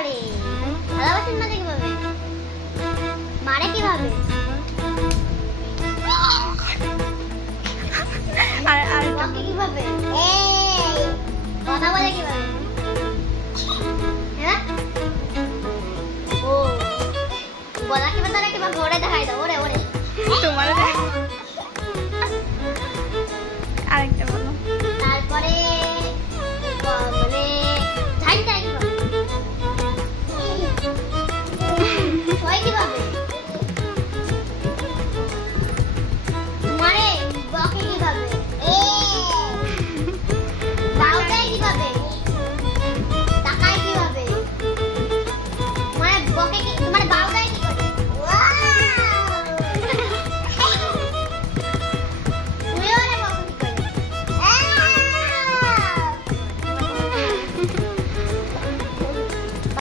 করে? ভালোবাসেন না কিভাবে? মারে কিভাবে? আর বকে কিভাবে? এই কথা বলে কিভাবে? হ্যাঁ? ও গলা কিভাবে